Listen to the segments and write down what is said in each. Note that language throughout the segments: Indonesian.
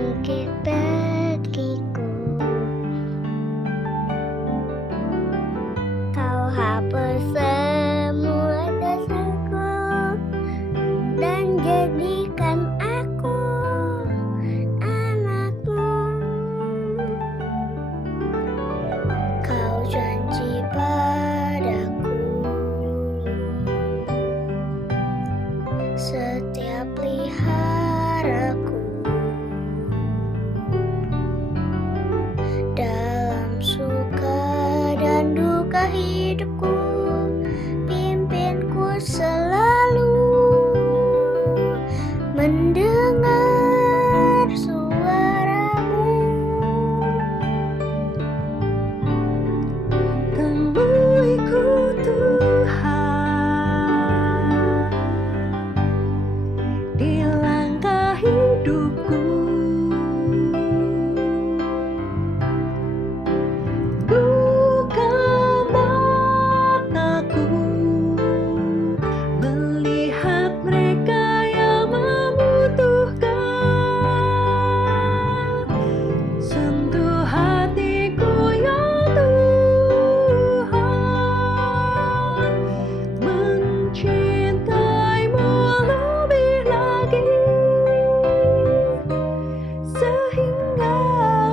bangkit bagiku. Kau hapus semua dosaku dan jadikan aku anakmu. Kau janji padaku setiap peliharaku dalam suka dan duka hidupku. Pimpinku selalu mendengar suaramu. Temuiku Tuhan di langkah hidupku. Buka mataku melihat mereka yang membutuhkan. Sentuh hatiku ya Tuhan, mencintaimu lebih lagi, sehingga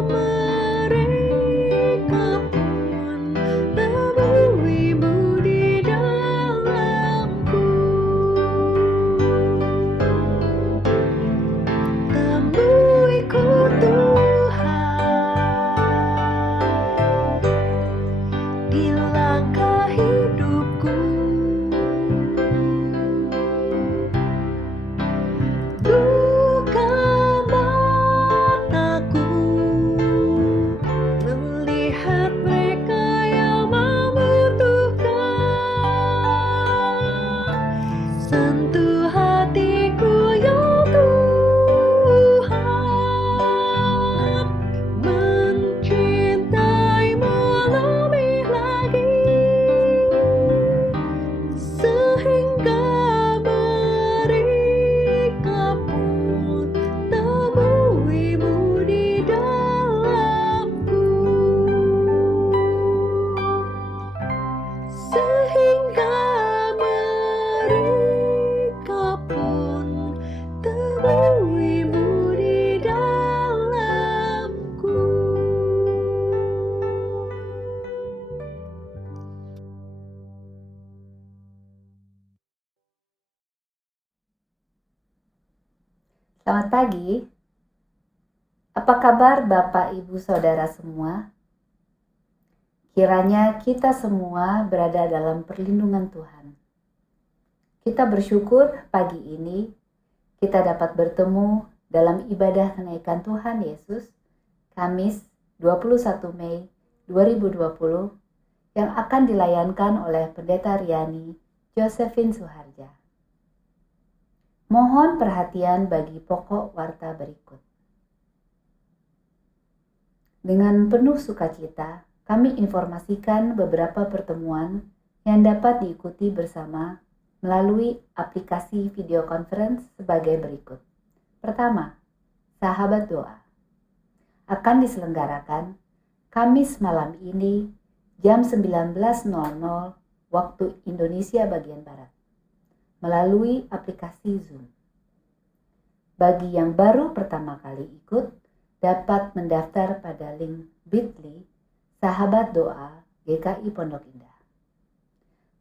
mereka pun temuimu di dalamku. Temuiku Tuhan di langkah hidupku. Buka mataku melihat mereka yang membutuhkan. Sentuh hatiku ya Tuhan, mencintaimu lebih lagi, sehingga mereka pun temuimu di dalamku. Sehingga mereka pun temuimu di dalamku. Selamat pagi. Apa kabar Bapak, Ibu, Saudara semua? Kiranya kita semua berada dalam perlindungan Tuhan. Kita bersyukur pagi ini kita dapat bertemu dalam ibadah kenaikan Tuhan Yesus, Kamis 21 Mei 2020, yang akan dilayankan oleh Pendeta Riani Josephine Suharja. Mohon perhatian bagi pokok warta berikut. Dengan penuh sukacita, kami informasikan beberapa pertemuan yang dapat diikuti bersama melalui aplikasi video conference sebagai berikut. Pertama, Sahabat Doa akan diselenggarakan Kamis malam ini jam 19.00 waktu Indonesia bagian Barat melalui aplikasi Zoom. Bagi yang baru pertama kali ikut, dapat mendaftar pada link bit.ly Sahabat Doa GKI Pondok Indah.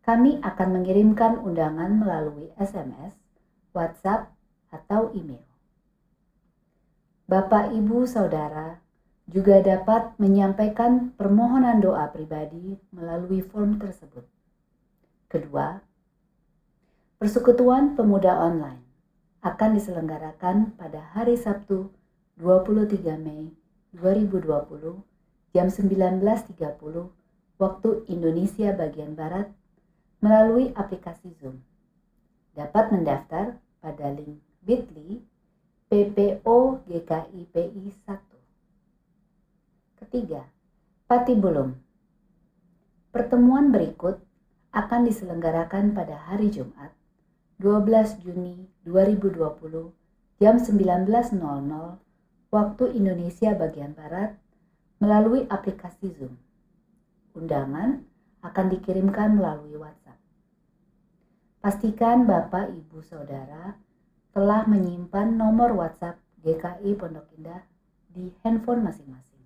Kami akan mengirimkan undangan melalui SMS, WhatsApp, atau email. Bapak, Ibu, Saudara juga dapat menyampaikan permohonan doa pribadi melalui form tersebut. Kedua, Persekutuan Pemuda Online akan diselenggarakan pada hari Sabtu 23 Mei 2020 jam 19.30 waktu Indonesia bagian Barat melalui aplikasi Zoom. Dapat mendaftar pada link bit.ly PPO GKI PI 1. Ketiga, Patibulung. Pertemuan berikut akan diselenggarakan pada hari Jumat 12 Juni 2020 jam 19.00 waktu Indonesia bagian Barat melalui aplikasi Zoom. Undangan akan dikirimkan melalui WhatsApp. Pastikan Bapak, Ibu, Saudara telah menyimpan nomor WhatsApp GKI Pondok Indah di handphone masing-masing.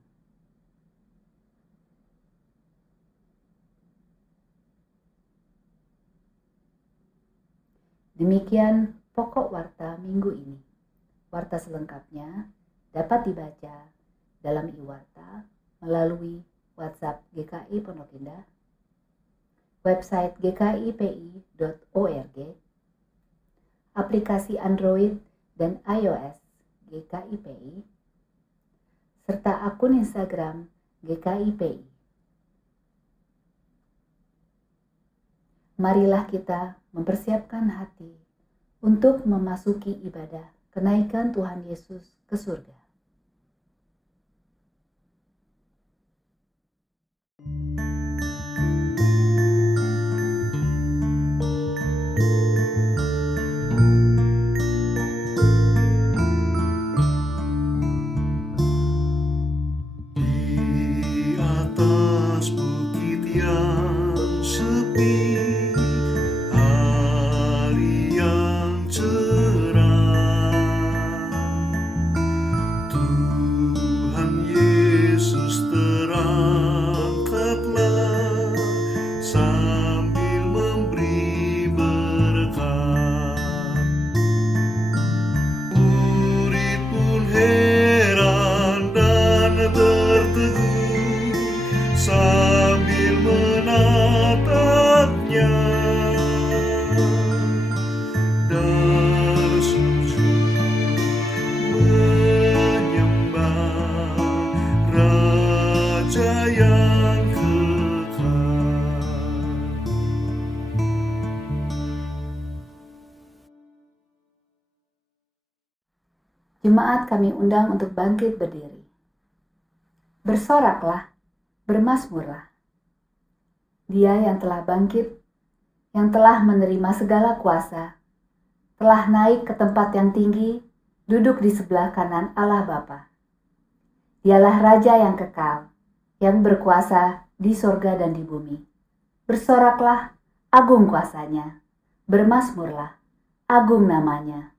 Demikian pokok warta minggu ini. Warta selengkapnya dapat dibaca dalam iWarta melalui WhatsApp GKI Pondok Indah, website gkipi.org, aplikasi Android dan iOS GKIPI, serta akun Instagram GKIPI. Marilah kita mempersiapkan hati untuk memasuki ibadah kenaikan Tuhan Yesus ke surga. Di atas bukit yang sepi, hari yang cerah, Tuhan Yesus terangkatlah sambil memberi berkat. Murid pun heran dan tertegun sambil menatapnya, tersujud menyembah Raja yang kekal. Jemaat kami undang untuk bangkit berdiri. Bersoraklah, bermazmurlah. Dia yang telah bangkit, yang telah menerima segala kuasa, telah naik ke tempat yang tinggi, duduk di sebelah kanan Allah Bapa. Dialah Raja yang kekal, yang berkuasa di sorga dan di bumi. Bersoraklah, agung kuasanya. Bermazmurlah, agung namanya.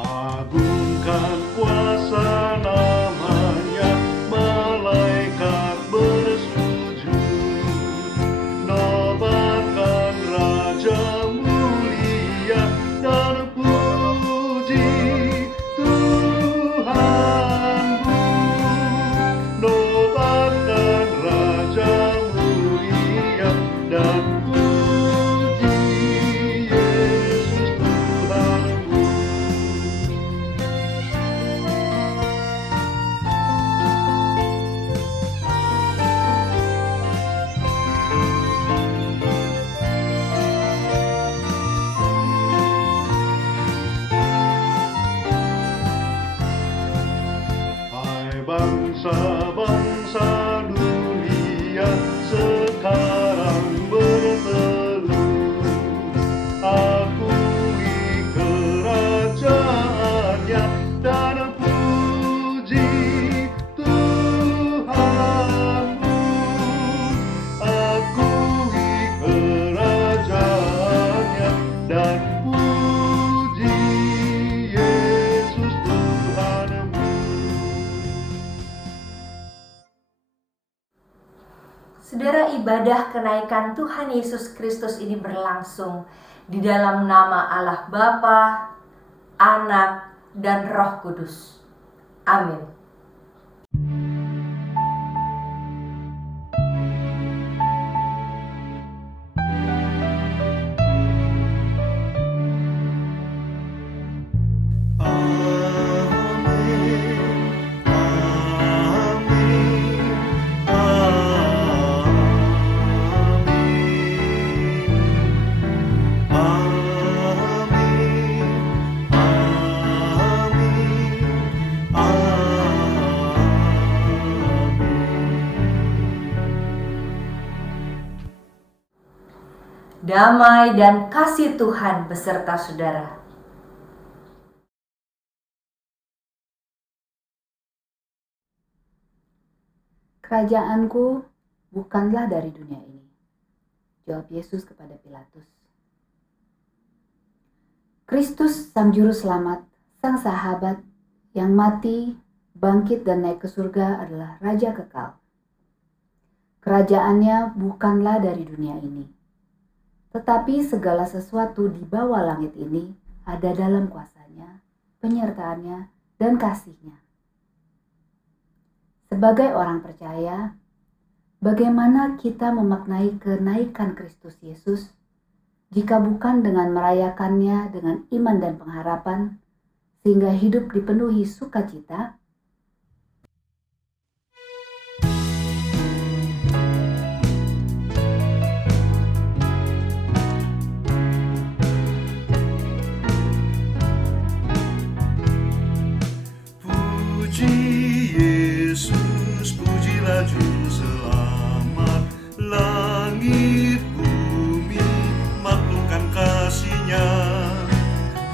Agungkan kuasa namanya, malaikat bersujud, nobatkan Raja mulia dan puji Tuhanmu. Nobatkan Raja mulia dan puji Yesus Tuhanmu. Hai bangsa-bangsa dunia sekarang bertelut, akui kerajaannya dan puji Tuhanmu. Akui kerajaannya dan puji Yesus Tuhanmu. Saudara, ibadah kenaikan Tuhan Yesus Kristus ini berlangsung di dalam nama Allah Bapa, Anak, dan Roh Kudus. Amin. Amin. Damai dan kasih Tuhan beserta saudara. Kerajaanku bukanlah dari dunia ini, jawab Yesus kepada Pilatus. Kristus Sang Juru Selamat, Sang Sahabat yang mati, bangkit dan naik ke surga adalah Raja kekal. Kerajaannya bukanlah dari dunia ini, tetapi segala sesuatu di bawah langit ini ada dalam kuasanya, penyertaannya, dan kasihnya. Sebagai orang percaya, bagaimana kita memaknai kenaikan Kristus Yesus jika bukan dengan merayakannya dengan iman dan pengharapan, sehingga hidup dipenuhi sukacita? Puji Yesus, pujilah Juru Selamat, langit bumi maklumkan kasih-Nya.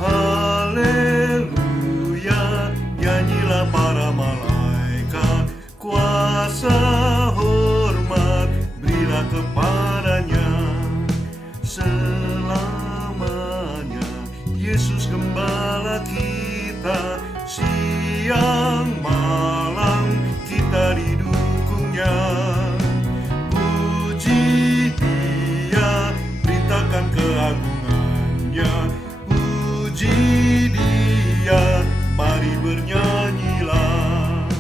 Haleluya, nyanyilah para malaikat, kuasa hormat berilah kepadanya. Selamanya Yesus Gembala kita, siang malam kita didukungnya. Puji Dia, beritakan keagungannya. Puji Dia, mari bernyanyilah.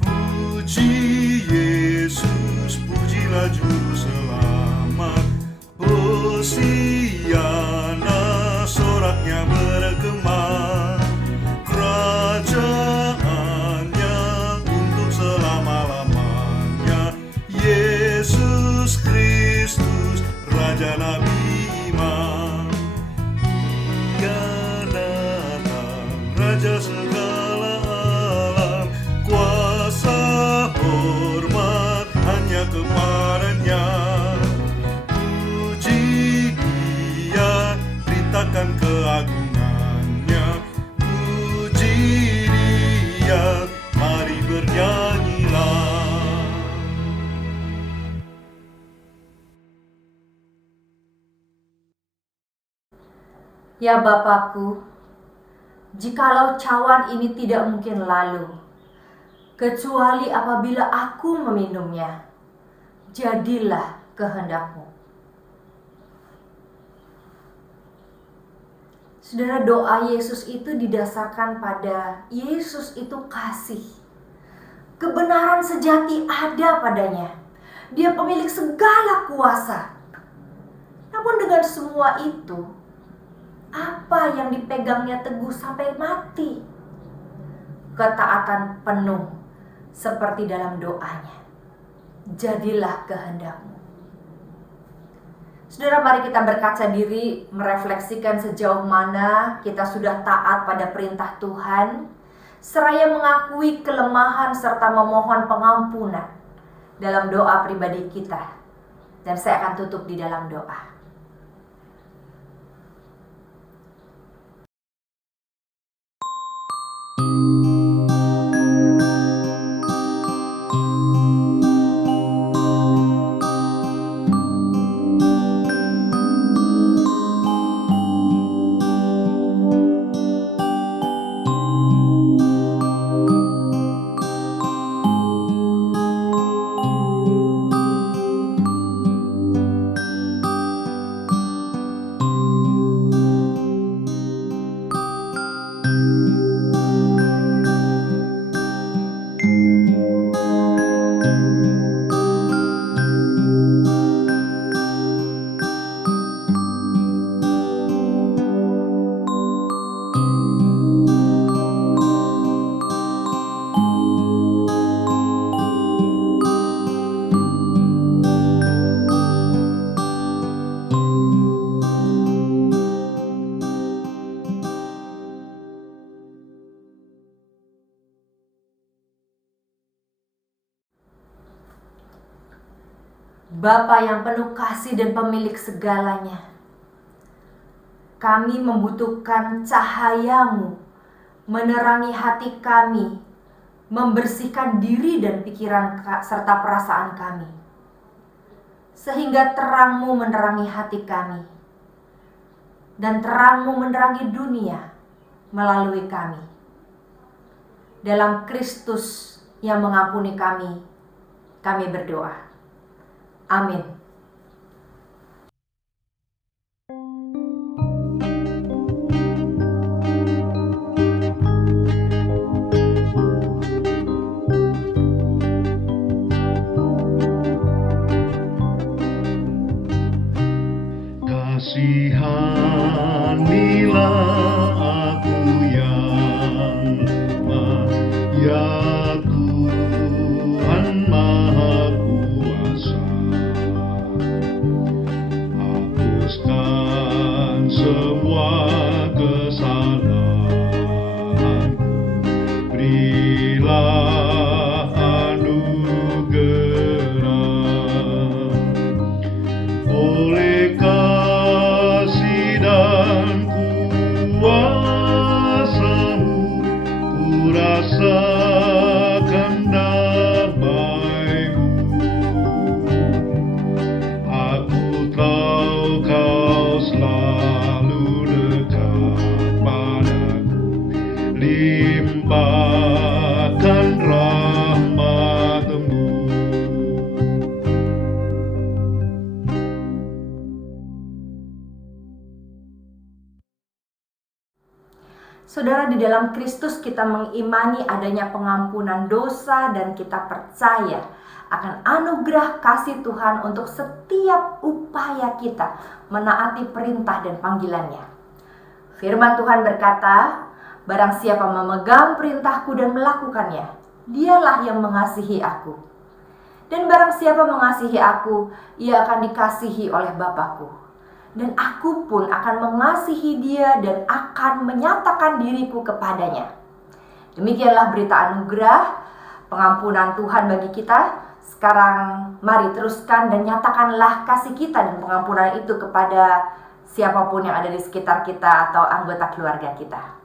Puji Yesus, pujilah Juru Selamat. Hosiana, soraknya bergema. Kerajaannya untuk selama-lamanya. Yesus Kristus, Raja Nabi Imam. Dia datang, Raja segala alam, kuasa hormat hanya kepadanya. Puji Dia, beritakan keagungannya. Puji Dia, mari bernyanyilah. Ya Bapakku, jikalau cawan ini tidak mungkin lalu, kecuali apabila aku meminumnya, jadilah kehendak-Mu. Saudara, doa Yesus itu didasarkan pada Yesus itu kasih. Kebenaran sejati ada padanya. Dia pemilik segala kuasa. Namun dengan semua itu, apa yang dipegangnya teguh sampai mati? Ketaatan penuh seperti dalam doanya. Jadilah kehendak-Mu. Saudara, mari kita berkaca diri, merefleksikan sejauh mana kita sudah taat pada perintah Tuhan, seraya mengakui kelemahan serta memohon pengampunan dalam doa pribadi kita. Dan saya akan tutup di dalam doa. Bapa yang penuh kasih dan pemilik segalanya, kami membutuhkan cahaya-Mu menerangi hati kami, membersihkan diri dan pikiran serta perasaan kami, sehingga terang-Mu menerangi hati kami, dan terang-Mu menerangi dunia melalui kami. Dalam Kristus yang mengampuni kami berdoa. Amin. Kasihanilah aku yang lemah, ya Tuhan Maha Kuasa. Hapuskan semua kesalahanku, berilah anugerah. Oleh kasih dan kuasa-Mu, ku rasakan damai-Mu. Aku tahu Kau selalu dekat padaku, limpahkan rahmat-Mu. Saudara, di dalam Kristus kita mengimani adanya pengampunan dosa dan kita percaya akan anugerah kasih Tuhan untuk setiap upaya kita menaati perintah dan panggilannya. Firman Tuhan berkata, barang siapa memegang perintahku dan melakukannya, dialah yang mengasihi aku. Dan barang siapa mengasihi aku, ia akan dikasihi oleh Bapa-Ku. Dan aku pun akan mengasihi dia dan akan menyatakan diriku kepadanya. Demikianlah berita anugerah pengampunan Tuhan bagi kita. Sekarang mari teruskan dan nyatakanlah kasih kita dan pengampunan itu kepada siapapun yang ada di sekitar kita atau anggota keluarga kita.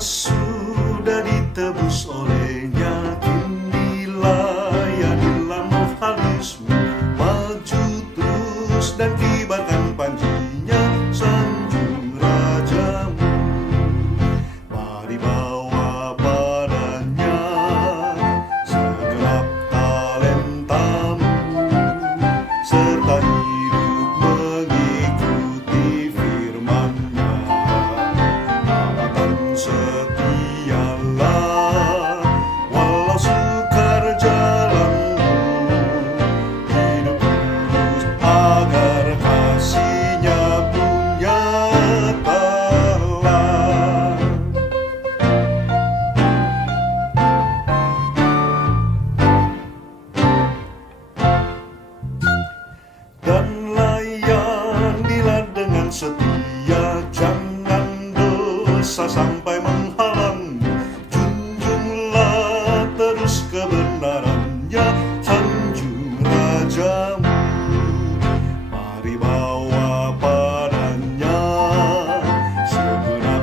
Sudah ditebus olehnya, kini layanilah nafsu, maju terus dan kibarkan panjinya, sanjung rajamu. Mari bawa padanya segenap talentamu, serta hidup mengikuti firman-Nya. Amatan setialah walau sukar jalanmu, hidup terus agar kasih-Nya pun nyatalah. Dan layanilah dengan setia, jangan dosa sampai menghalangmu. Junjunglah terus kebenaran-Nya, sanjung rajamu. Mari bawa padanya segenap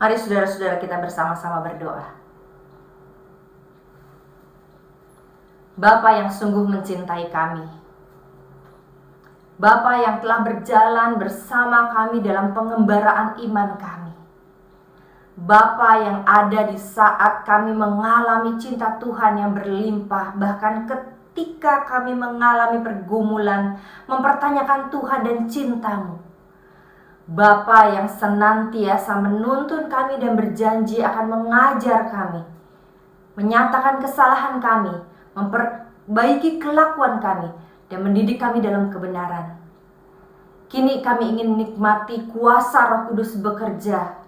Mari saudara-saudara kita bersama-sama berdoa. Bapa yang sungguh mencintai kami, Bapa yang telah berjalan bersama kami dalam pengembaraan iman kami, Bapa yang ada di saat kami mengalami cinta Tuhan yang berlimpah, bahkan ketika kami mengalami pergumulan, mempertanyakan Tuhan dan cinta-Mu. Bapa yang senantiasa menuntun kami dan berjanji akan mengajar kami, menyatakan kesalahan kami, memperbaiki kelakuan kami, dan mendidik kami dalam kebenaran. Kini kami ingin menikmati kuasa Roh Kudus bekerja,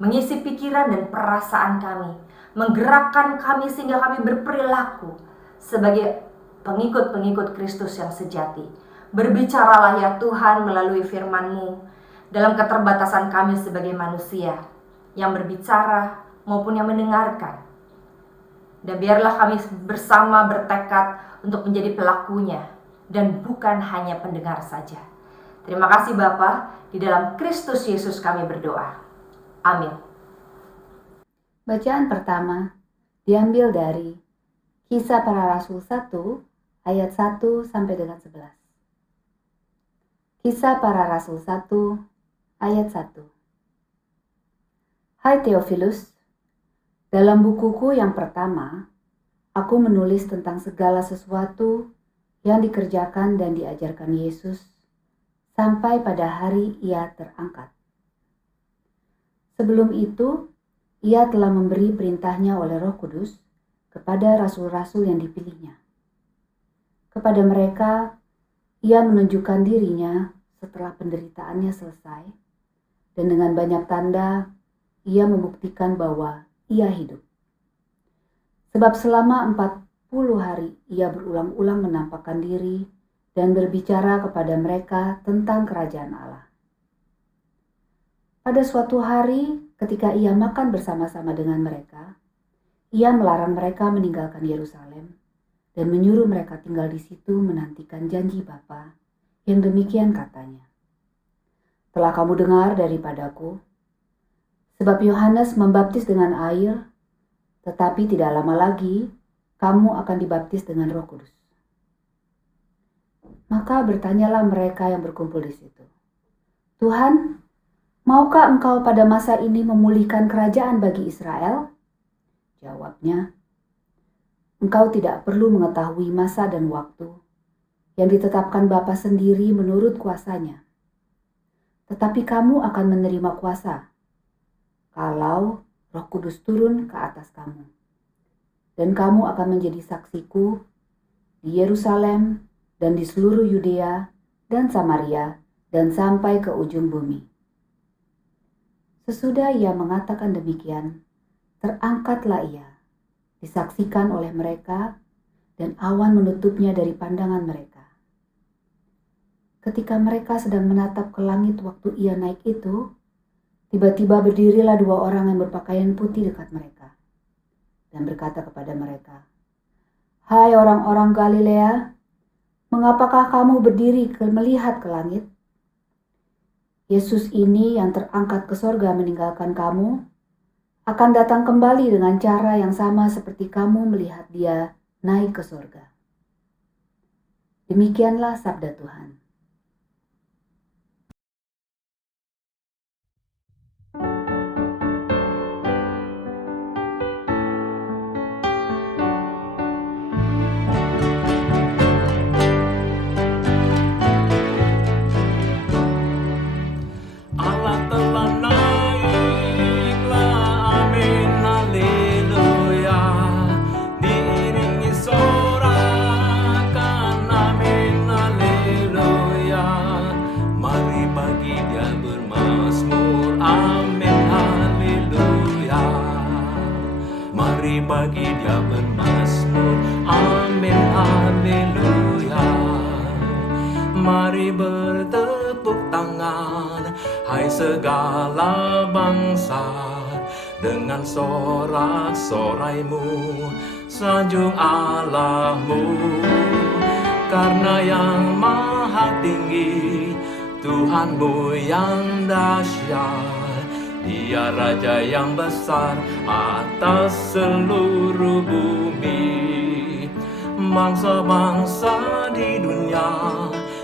mengisi pikiran dan perasaan kami, menggerakkan kami sehingga kami berperilaku sebagai pengikut-pengikut Kristus yang sejati. Berbicaralah ya Tuhan melalui firman-Mu dalam keterbatasan kami sebagai manusia yang berbicara maupun yang mendengarkan. Dan biarlah kami bersama bertekad untuk menjadi pelakunya dan bukan hanya pendengar saja. Terima kasih Bapa, di dalam Kristus Yesus kami berdoa. Amin. Bacaan pertama diambil dari Kisah Para Rasul 1 ayat 1 sampai dengan 11. Kisah Para Rasul 1 ayat 1. Hai Theophilus, dalam bukuku yang pertama, aku menulis tentang segala sesuatu yang dikerjakan dan diajarkan Yesus sampai pada hari Ia terangkat. Sebelum itu, Ia telah memberi perintahnya oleh Roh Kudus kepada rasul-rasul yang dipilihnya. Kepada mereka, Ia menunjukkan dirinya setelah penderitaannya selesai, dan dengan banyak tanda, Ia membuktikan bahwa Ia hidup. Sebab selama 40 hari Ia berulang-ulang menampakkan diri dan berbicara kepada mereka tentang kerajaan Allah. Pada suatu hari ketika Ia makan bersama-sama dengan mereka, Ia melarang mereka meninggalkan Yerusalem dan menyuruh mereka tinggal di situ menantikan janji Bapa yang demikian katanya. Telah kamu dengar daripadaku, sebab Yohanes membaptis dengan air, tetapi tidak lama lagi kamu akan dibaptis dengan Roh Kudus. Maka bertanyalah mereka yang berkumpul di situ, Tuhan, maukah Engkau pada masa ini memulihkan kerajaan bagi Israel? Jawabnya, Engkau tidak perlu mengetahui masa dan waktu yang ditetapkan Bapa sendiri menurut kuasanya. Tetapi kamu akan menerima kuasa kalau Roh Kudus turun ke atas kamu. Dan kamu akan menjadi saksiku di Yerusalem dan di seluruh Yudea dan Samaria dan sampai ke ujung bumi. Sesudah Ia mengatakan demikian, terangkatlah Ia, disaksikan oleh mereka, dan awan menutupnya dari pandangan mereka. Ketika mereka sedang menatap ke langit waktu Ia naik itu, tiba-tiba berdirilah 2 orang yang berpakaian putih dekat mereka dan berkata kepada mereka, Hai orang-orang Galilea, mengapakah kamu berdiri melihat ke langit? Yesus ini yang terangkat ke sorga meninggalkan kamu, akan datang kembali dengan cara yang sama seperti kamu melihat Dia naik ke sorga. Demikianlah sabda Tuhan. Bagi Dia bermazmur, amin, haleluya. Mari bertepuk tangan, hai segala bangsa, dengan sorak-soraimu, sanjung Allahmu. Karena yang maha tinggi, Tuhanmu yang dahsyat, Dia Raja yang besar atas seluruh bumi. Bangsa-bangsa di dunia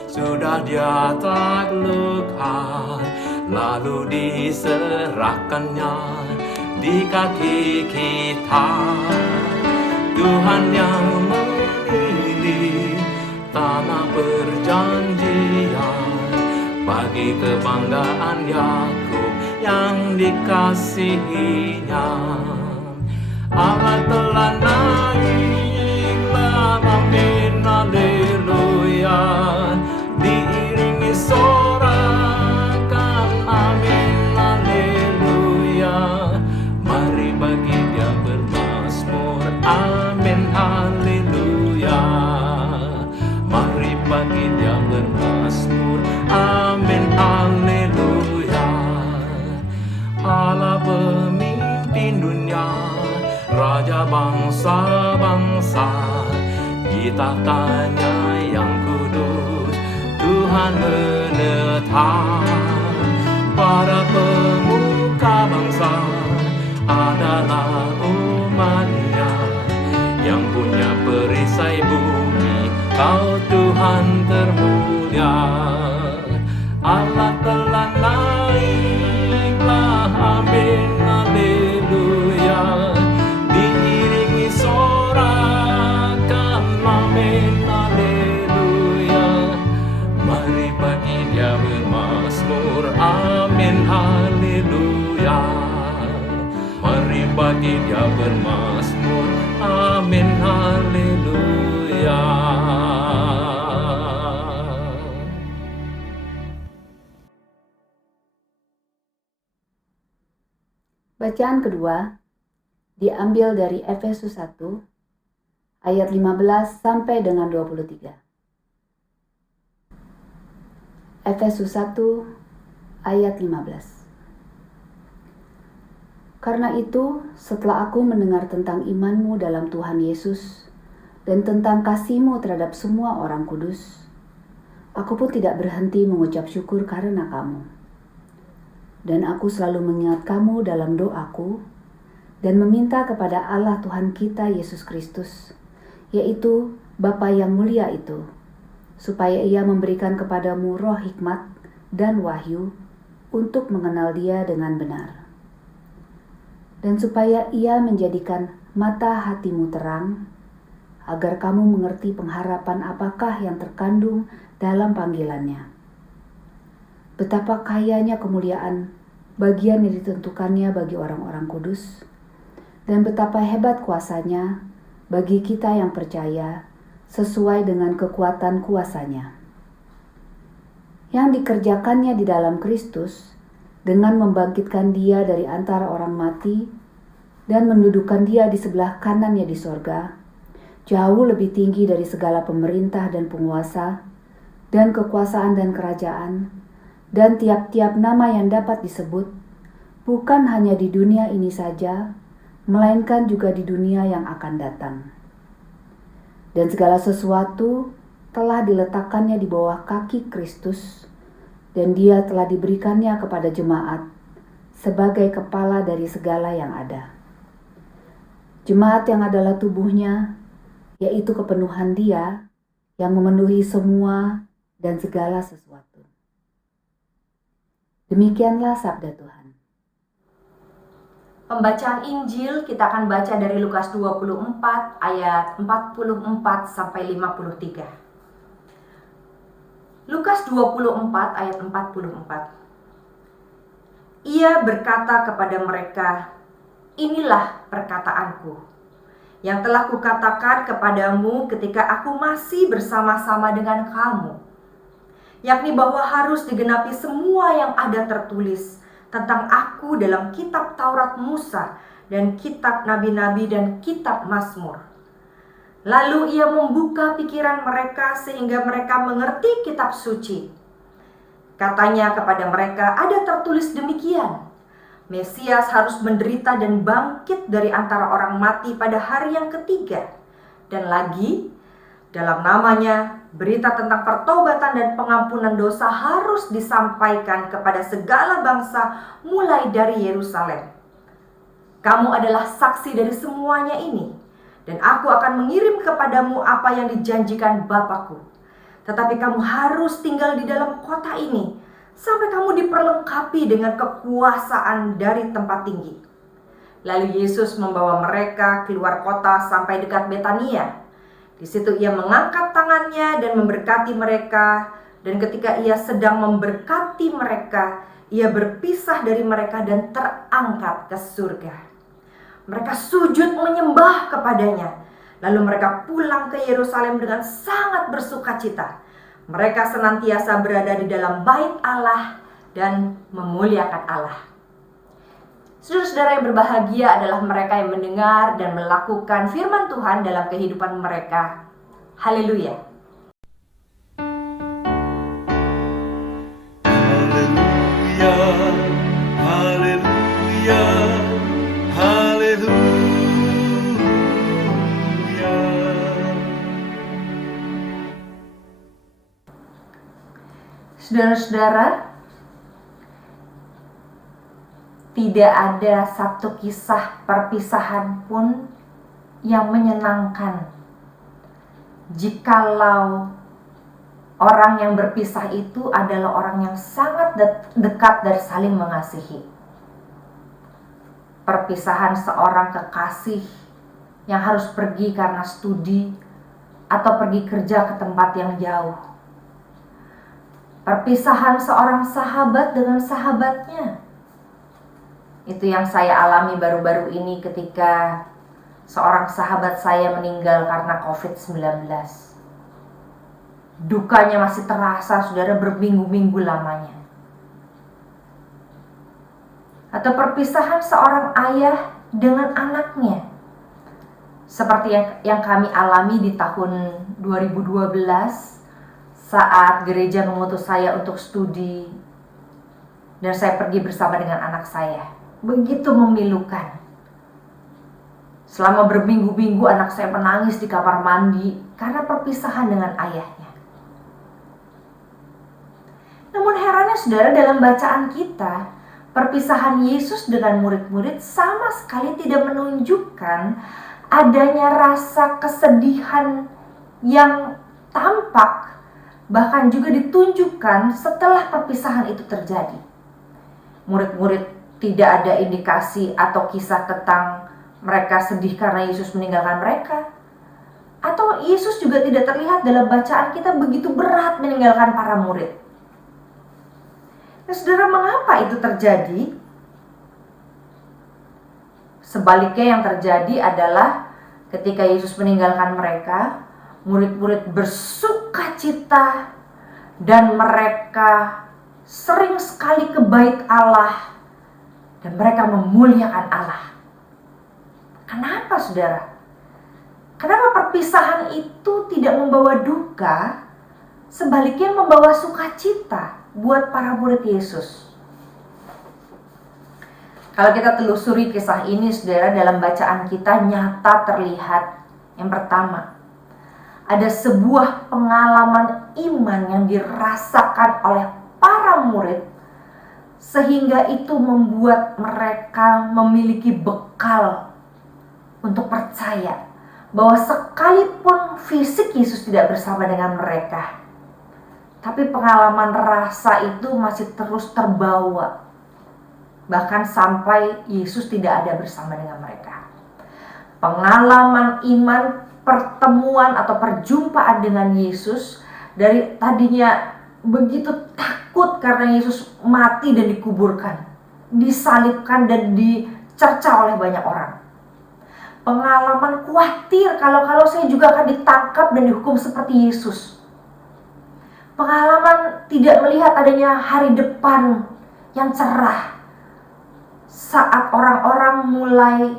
sudah Dia taklukkan, lalu diserahkannya di kaki kita. Tuhan yang memilih tanah perjanjian, bagi kebanggaan Yakub yang dikasihinya. Allah telah naiklah, amin, haleluya, diiringi sorakan, amin, haleluya. Mari bagi Dia bermazmur, amin, haleluya. Mari bagi Dia bermazmur, amin, haleluya. Allah pemimpin dunia, Raja bangsa-bangsa, di tahtanya yang kudus Tuhan menetap. Para pemuka bangsa adalah umat-Nya, yang punya perisai bumi, Kau Tuhan termulia. Allah telah naiklah, amin, haleluya, diiringi sorakan, amin, haleluya. Mari bagi Dia bermazmur, amin, haleluya. Mari bagi Dia bermazmur, amin, haleluya. Bacaan kedua diambil dari Efesus 1 ayat 15 sampai dengan 23. Efesus 1 ayat 15. Karena itu, setelah aku mendengar tentang imanmu dalam Tuhan Yesus dan tentang kasihmu terhadap semua orang kudus, aku pun tidak berhenti mengucap syukur karena kamu. Dan aku selalu mengingat kamu dalam doaku dan meminta kepada Allah Tuhan kita Yesus Kristus, yaitu Bapa yang mulia itu, supaya Ia memberikan kepadamu roh hikmat dan wahyu untuk mengenal Dia dengan benar. Dan supaya Ia menjadikan mata hatimu terang, agar kamu mengerti pengharapan apakah yang terkandung dalam panggilannya. Betapa kayanya kemuliaan bagian yang ditentukannya bagi orang-orang kudus, dan betapa hebat kuasanya bagi kita yang percaya sesuai dengan kekuatan kuasanya, yang dikerjakannya di dalam Kristus dengan membangkitkan Dia dari antara orang mati dan mendudukan Dia di sebelah kanannya di sorga, jauh lebih tinggi dari segala pemerintah dan penguasa dan kekuasaan dan kerajaan, dan tiap-tiap nama yang dapat disebut, bukan hanya di dunia ini saja, melainkan juga di dunia yang akan datang. Dan segala sesuatu telah diletakkannya di bawah kaki Kristus, dan Dia telah diberikannya kepada jemaat sebagai kepala dari segala yang ada. Jemaat yang adalah tubuhnya, yaitu kepenuhan Dia yang memenuhi semua dan segala sesuatu. Demikianlah sabda Tuhan. Pembacaan Injil kita akan baca dari Lukas 24 ayat 44 sampai 53. Lukas 24 ayat 44. Ia berkata kepada mereka, "Inilah perkataanku yang telah kukatakan kepadamu ketika aku masih bersama-sama dengan kamu, yakni bahwa harus digenapi semua yang ada tertulis tentang aku dalam kitab Taurat Musa dan kitab Nabi-Nabi dan kitab Mazmur." Lalu ia membuka pikiran mereka sehingga mereka mengerti kitab suci. Katanya kepada mereka, ada tertulis demikian, Mesias harus menderita dan bangkit dari antara orang mati pada hari yang ketiga. Dan lagi, Dalam namanya, berita tentang pertobatan dan pengampunan dosa harus disampaikan kepada segala bangsa mulai dari Yerusalem. Kamu adalah saksi dari semuanya ini, dan aku akan mengirim kepadamu apa yang dijanjikan Bapakku. Tetapi kamu harus tinggal di dalam kota ini, sampai kamu diperlengkapi dengan kekuasaan dari tempat tinggi. Lalu Yesus membawa mereka keluar kota sampai dekat Betania. Di situ ia mengangkat tangannya dan memberkati mereka. Dan ketika ia sedang memberkati mereka, ia berpisah dari mereka dan terangkat ke surga. Mereka sujud menyembah kepadanya. Lalu mereka pulang ke Yerusalem dengan sangat bersukacita. Mereka senantiasa berada di dalam bait Allah dan memuliakan Allah. Saudara-saudara yang berbahagia adalah mereka yang mendengar dan melakukan firman Tuhan dalam kehidupan mereka. Haleluya. Haleluya, haleluya, haleluya. Saudara-saudara, tidak ada satu kisah perpisahan pun yang menyenangkan jikalau orang yang berpisah itu adalah orang yang sangat dekat dan saling mengasihi. Perpisahan seorang kekasih yang harus pergi karena studi atau pergi kerja ke tempat yang jauh. Perpisahan seorang sahabat dengan sahabatnya. Itu yang saya alami baru-baru ini ketika seorang sahabat saya meninggal karena COVID-19. Dukanya masih terasa, saudara, berminggu-minggu lamanya. Atau perpisahan seorang ayah dengan anaknya. Seperti yang kami alami di tahun 2012 saat gereja mengutus saya untuk studi dan saya pergi bersama dengan anak saya. Begitu memilukan. Selama berminggu-minggu anak saya menangis di kamar mandi karena perpisahan dengan ayahnya. Namun herannya saudara, dalam bacaan kita, perpisahan Yesus dengan murid-murid sama sekali tidak menunjukkan adanya rasa kesedihan yang tampak, bahkan juga ditunjukkan setelah perpisahan itu terjadi. Murid-murid tidak ada indikasi atau kisah tentang mereka sedih karena Yesus meninggalkan mereka. Atau Yesus juga tidak terlihat dalam bacaan kita begitu berat meninggalkan para murid. Nah, saudara, mengapa itu terjadi? Sebaliknya yang terjadi adalah ketika Yesus meninggalkan mereka, murid-murid bersukacita dan mereka sering sekali ke bait Allah. Dan mereka memuliakan Allah. Kenapa, saudara? Kenapa perpisahan itu tidak membawa duka, sebaliknya membawa sukacita buat para murid Yesus? Kalau kita telusuri kisah ini, saudara, dalam bacaan kita nyata terlihat. Yang pertama, ada sebuah pengalaman iman yang dirasakan oleh para murid, sehingga itu membuat mereka memiliki bekal untuk percaya bahwa sekalipun fisik Yesus tidak bersama dengan mereka, tapi pengalaman rasa itu masih terus terbawa, bahkan sampai Yesus tidak ada bersama dengan mereka. Pengalaman iman, pertemuan atau perjumpaan dengan Yesus, dari tadinya begitu takut karena Yesus mati dan dikuburkan, disalibkan dan dicerca oleh banyak orang. Pengalaman khawatir kalau saya juga akan ditangkap dan dihukum seperti Yesus. Pengalaman tidak melihat adanya hari depan yang cerah saat orang-orang mulai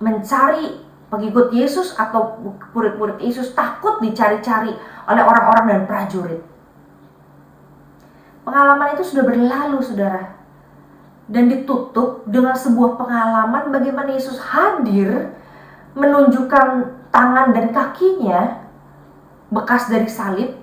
mencari pengikut Yesus atau murid-murid Yesus, takut dicari-cari oleh orang-orang dan prajurit. Pengalaman itu sudah berlalu, saudara, dan ditutup dengan sebuah pengalaman bagaimana Yesus hadir, menunjukkan tangan dan kakinya, bekas dari salib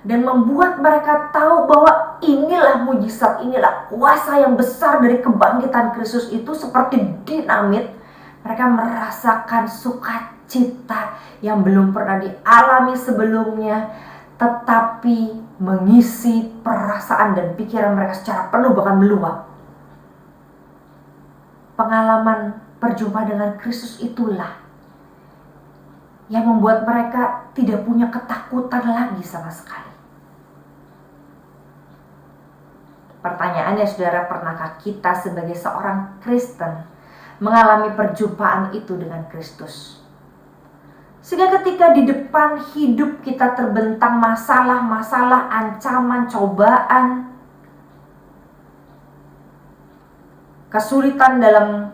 dan membuat mereka tahu bahwa inilah mujizat, inilah kuasa yang besar dari kebangkitan Kristus itu seperti dinamit. Mereka merasakan sukacita yang belum pernah dialami sebelumnya, tetapi mengisi perasaan dan pikiran mereka secara penuh, bahkan meluap. Pengalaman berjumpa dengan Kristus itulah yang membuat mereka tidak punya ketakutan lagi sama sekali. Pertanyaannya, saudara, pernahkah kita sebagai seorang Kristen mengalami perjumpaan itu dengan Kristus? Sehingga ketika di depan hidup kita terbentang masalah-masalah, ancaman, cobaan, kesulitan dalam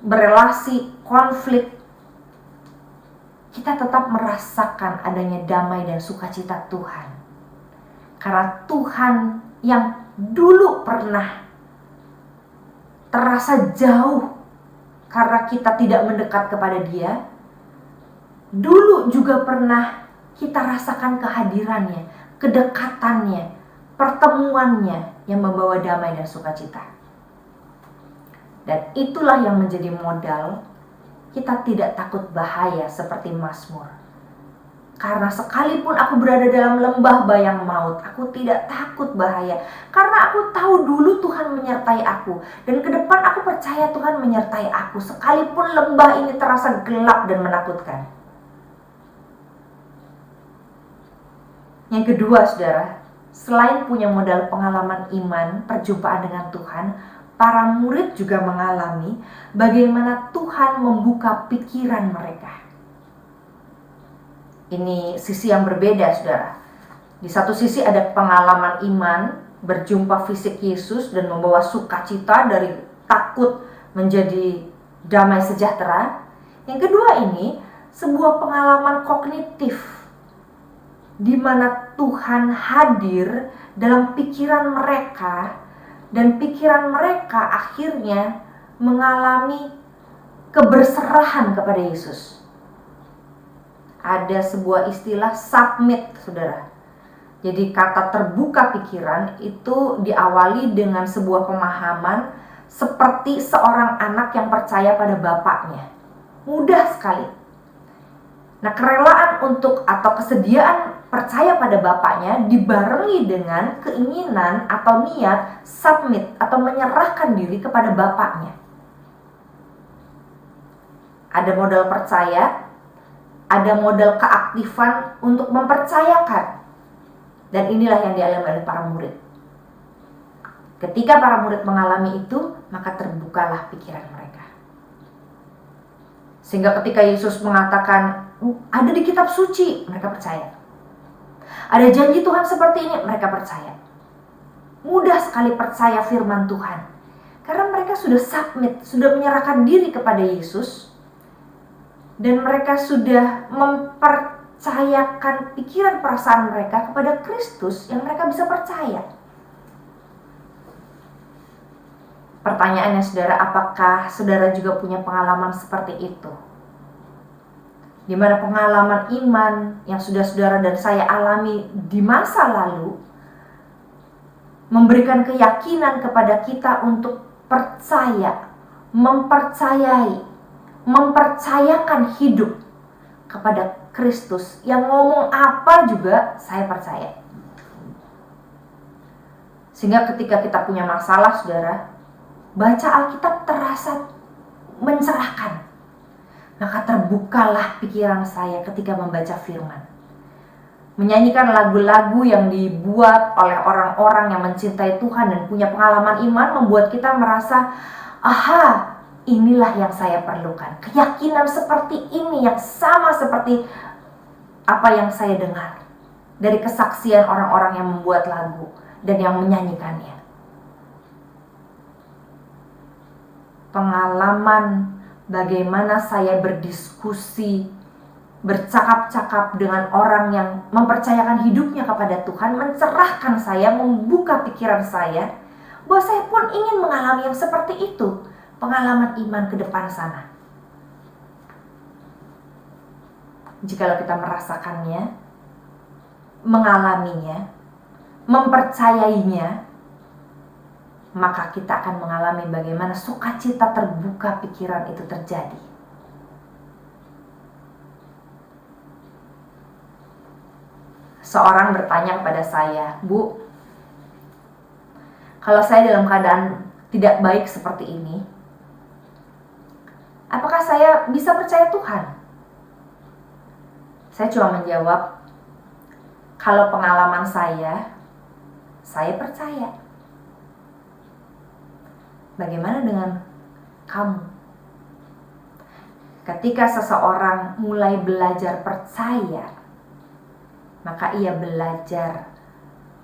berelasi, konflik, kita tetap merasakan adanya damai dan sukacita Tuhan. Karena Tuhan yang dulu pernah terasa jauh karena kita tidak mendekat kepada Dia, dulu juga pernah kita rasakan kehadirannya, kedekatannya, pertemuannya yang membawa damai dan sukacita. Dan itulah yang menjadi modal kita tidak takut bahaya seperti Mazmur. Karena sekalipun aku berada dalam lembah bayang maut, aku tidak takut bahaya. Karena aku tahu dulu Tuhan menyertai aku. Dan ke depan aku percaya Tuhan menyertai aku. Sekalipun lembah ini terasa gelap dan menakutkan. Yang kedua, saudara, selain punya modal pengalaman iman, perjumpaan dengan Tuhan, para murid juga mengalami bagaimana Tuhan membuka pikiran mereka. Ini sisi yang berbeda, saudara. Di satu sisi ada pengalaman iman, berjumpa fisik Yesus dan membawa sukacita dari takut menjadi damai sejahtera. Yang kedua ini sebuah pengalaman kognitif, di mana Tuhan hadir dalam pikiran mereka, dan pikiran mereka akhirnya mengalami keberserahan kepada Yesus. Ada sebuah istilah submit, saudara. Jadi kata terbuka pikiran itu diawali dengan sebuah pemahaman seperti seorang anak yang percaya pada bapaknya. Mudah sekali. Nah, kerelaan untuk atau kesediaan percaya pada bapaknya dibarengi dengan keinginan atau niat submit atau menyerahkan diri kepada bapaknya. Ada modal percaya, ada modal keaktifan untuk mempercayakan. Dan inilah yang dialami oleh para murid. Ketika para murid mengalami itu, maka terbukalah pikiran mereka. Sehingga ketika Yesus mengatakan, ada di kitab suci, mereka percaya. Ada janji Tuhan seperti ini, mereka percaya. Mudah sekali percaya firman Tuhan. Karena mereka sudah submit, sudah menyerahkan diri kepada Yesus. Dan mereka sudah mempercayakan pikiran perasaan mereka kepada Kristus yang mereka bisa percaya. Pertanyaannya, saudara, apakah saudara juga punya pengalaman seperti itu? Di mana pengalaman iman yang sudah saudara dan saya alami di masa lalu memberikan keyakinan kepada kita untuk percaya, mempercayakan hidup kepada Kristus yang ngomong apa juga saya percaya. Sehingga ketika kita punya masalah, saudara, baca Alkitab terasa mencerahkan. Maka terbukalah pikiran saya ketika membaca firman. Menyanyikan lagu-lagu yang dibuat oleh orang-orang yang mencintai Tuhan dan punya pengalaman iman membuat kita merasa, aha, inilah yang saya perlukan. Keyakinan seperti ini yang sama seperti apa yang saya dengar dari kesaksian orang-orang yang membuat lagu dan yang menyanyikannya. Pengalaman bagaimana saya berdiskusi, bercakap-cakap dengan orang yang mempercayakan hidupnya kepada Tuhan, mencerahkan saya, membuka pikiran saya, bahwa saya pun ingin mengalami yang seperti itu, pengalaman iman ke depan sana. Jikalau kita merasakannya, mengalaminya, mempercayainya, maka kita akan mengalami bagaimana sukacita terbuka pikiran itu terjadi. Seorang bertanya kepada saya, "Bu, kalau saya dalam keadaan tidak baik seperti ini, apakah saya bisa percaya Tuhan?" Saya cuma menjawab, kalau pengalaman saya percaya. Bagaimana dengan kamu? Ketika seseorang mulai belajar percaya, maka ia belajar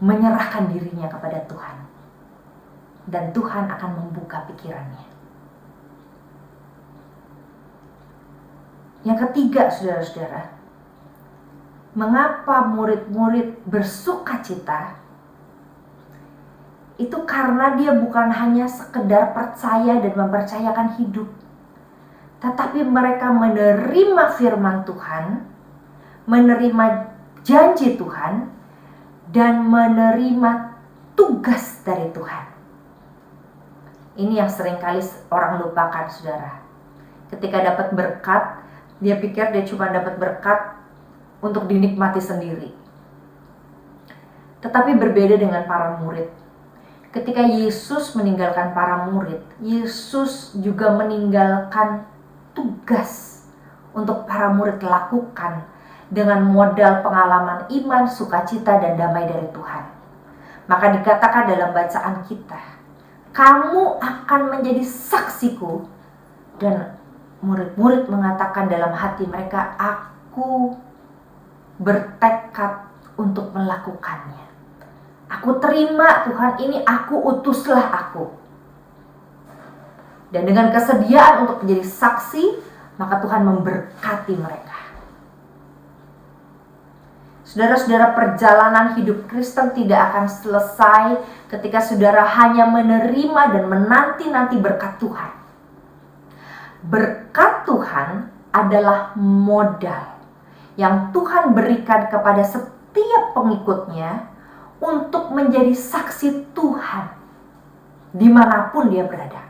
menyerahkan dirinya kepada Tuhan. Dan Tuhan akan membuka pikirannya. Yang ketiga, saudara-saudara, mengapa murid-murid bersukacita? Itu karena dia bukan hanya sekedar percaya dan mempercayakan hidup, tetapi mereka menerima firman Tuhan, menerima janji Tuhan, dan menerima tugas dari Tuhan. Ini yang seringkali orang lupakan, saudara. Ketika dapat berkat, dia pikir dia cuma dapat berkat untuk dinikmati sendiri. Tetapi berbeda dengan para murid. Ketika Yesus meninggalkan para murid, Yesus juga meninggalkan tugas untuk para murid lakukan dengan modal pengalaman iman, sukacita, dan damai dari Tuhan. Maka dikatakan dalam bacaan kita, "Kamu akan menjadi saksiku." Dan murid-murid mengatakan dalam hati mereka, "Aku bertekad untuk melakukannya. Aku terima Tuhan ini, aku utuslah aku." Dan dengan kesediaan untuk menjadi saksi, maka Tuhan memberkati mereka. Saudara-saudara, perjalanan hidup Kristen tidak akan selesai ketika saudara hanya menerima dan menanti-nanti berkat Tuhan. Berkat Tuhan adalah modal yang Tuhan berikan kepada setiap pengikutnya untuk menjadi saksi Tuhan dimanapun dia berada.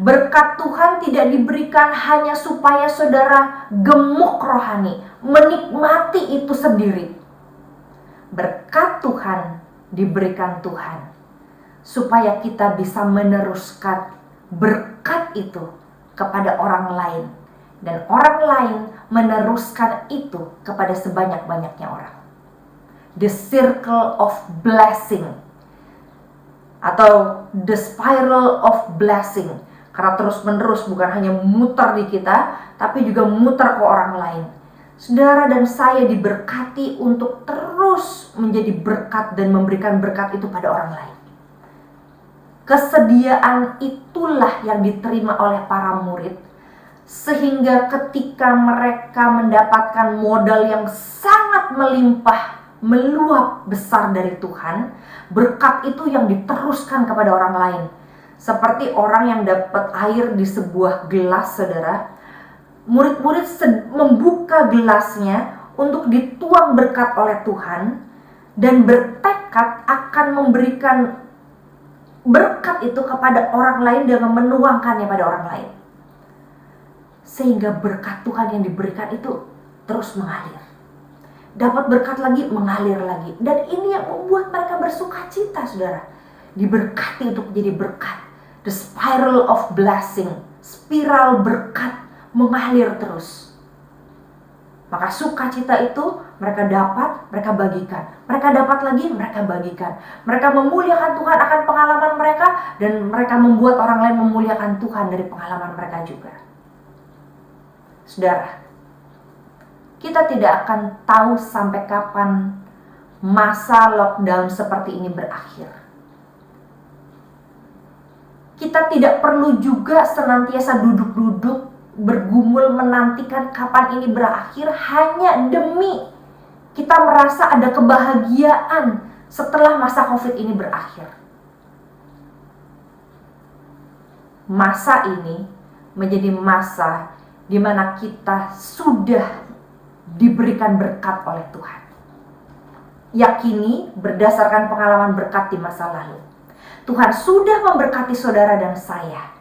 Berkat Tuhan tidak diberikan hanya supaya saudara gemuk rohani, menikmati itu sendiri. Berkat Tuhan diberikan Tuhan supaya kita bisa meneruskan berkat itu kepada orang lain, dan orang lain meneruskan itu kepada sebanyak-banyaknya orang. The circle of blessing atau the spiral of blessing, karena terus-menerus bukan hanya muter di kita, tapi juga muter ke orang lain. Saudara dan saya diberkati untuk terus menjadi berkat dan memberikan berkat itu pada orang lain. Kesediaan itulah yang diterima oleh para murid, sehingga ketika mereka mendapatkan modal yang sangat melimpah, meluap besar dari Tuhan, berkat itu yang diteruskan kepada orang lain. Seperti orang yang dapat air di sebuah gelas, saudara. Murid-murid membuka gelasnya untuk dituang berkat oleh Tuhan, dan bertekad akan memberikan berkat itu kepada orang lain dengan menuangkannya pada orang lain. Sehingga berkat Tuhan yang diberikan itu terus mengalir. Dapat berkat lagi, mengalir lagi. Dan ini yang membuat mereka bersukacita, saudara. Diberkati untuk menjadi berkat. The spiral of blessing, spiral berkat mengalir terus. Maka sukacita itu mereka dapat, mereka bagikan. Mereka dapat lagi, mereka bagikan. Mereka memuliakan Tuhan akan pengalaman mereka, dan mereka membuat orang lain memuliakan Tuhan dari pengalaman mereka juga. Saudara, kita tidak akan tahu sampai kapan masa lockdown seperti ini berakhir. Kita tidak perlu juga senantiasa duduk-duduk bergumul menantikan kapan ini berakhir hanya demi kita merasa ada kebahagiaan setelah masa COVID ini berakhir. Masa ini menjadi masa di mana kita sudah diberikan berkat oleh Tuhan. yakini berdasarkan pengalaman berkat di masa lalu. Tuhan sudah memberkati saudara dan saya.